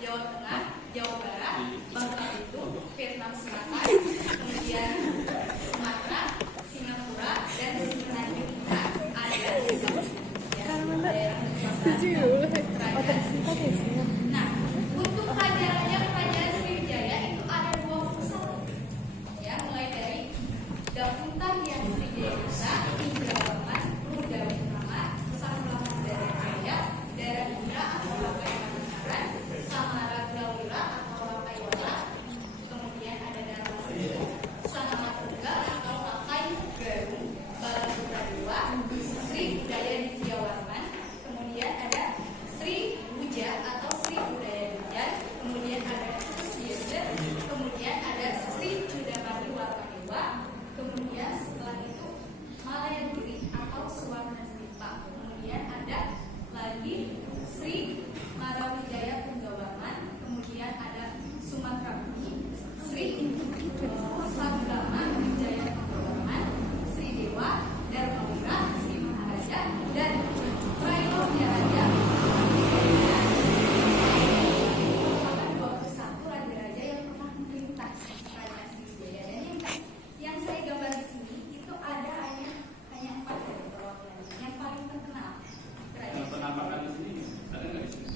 Jawa Tengah, Jawa Barat, Bangka Belitung, Vietnam Selatan, kemudian Sumatera, Singapura, dan Semenanjung juga ada daerah kekuasaan. Nah, untuk kerajaan Sriwijaya itu ada 21, ya, mulai dari Dapunta Hyang Sriwijaya Pusat, Indrawarman, Ruda Witama, Sanglaman Daerah Jaya, Daerah Indra atau Lapai Pangandaran, Samara Grawira atau Lapai Wala, kemudian ada Dharma Sri, Sangamat Tunggal atau Lapai Garung, Balaputra Dewa, Sri Budaya Dityawarman, kemudian ada Sri Buja atau Sri Budaya Dujan, kemudian ada Sriyeser, kemudian ada Sri Judamani Wartadewa, kemudian setelah itu Malayagiri atau Suwarna Sripa, kemudian ada lagi Sri Marawijaya Punggawarman, kemudian ada Sumatera Bumi, Sri Sagrama Wijaya Punggawarman, Sri Dewa, Dharmawira, Sri Maharaja, dan Prayoga Raja. Merupakan 21 raja-raja yang pernah memerintah kerajaan Sriwijaya. Dan yang saya gambar di sini itu ada hanya 4 saja perwakilannya. Yang paling terkenal kerajaan. Penampakan di sini ada nggak di sini?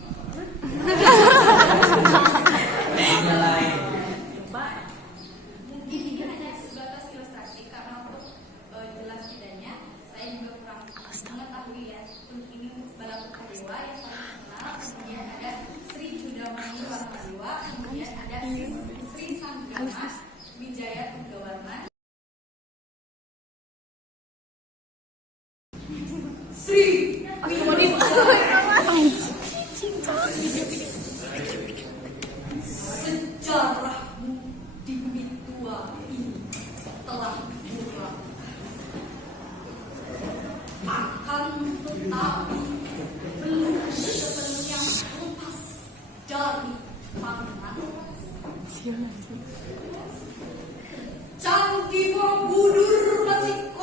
Mungkin ini hanya sebatas ilustrasi karena untuk jelas tidaknya saya juga kurang mengetahui ya. Untuk ini Balaputra Dewa yang paling terkenal, kemudian ada Sri Judamani Wartadewa, kemudian ada Sri Sanggama Wijaya Punggawarman, Sri sejarahmu di bumi tua ini telah buram, akan tetapi belum sepenuhnya lepas dari pandangan. Candi Borobudur masih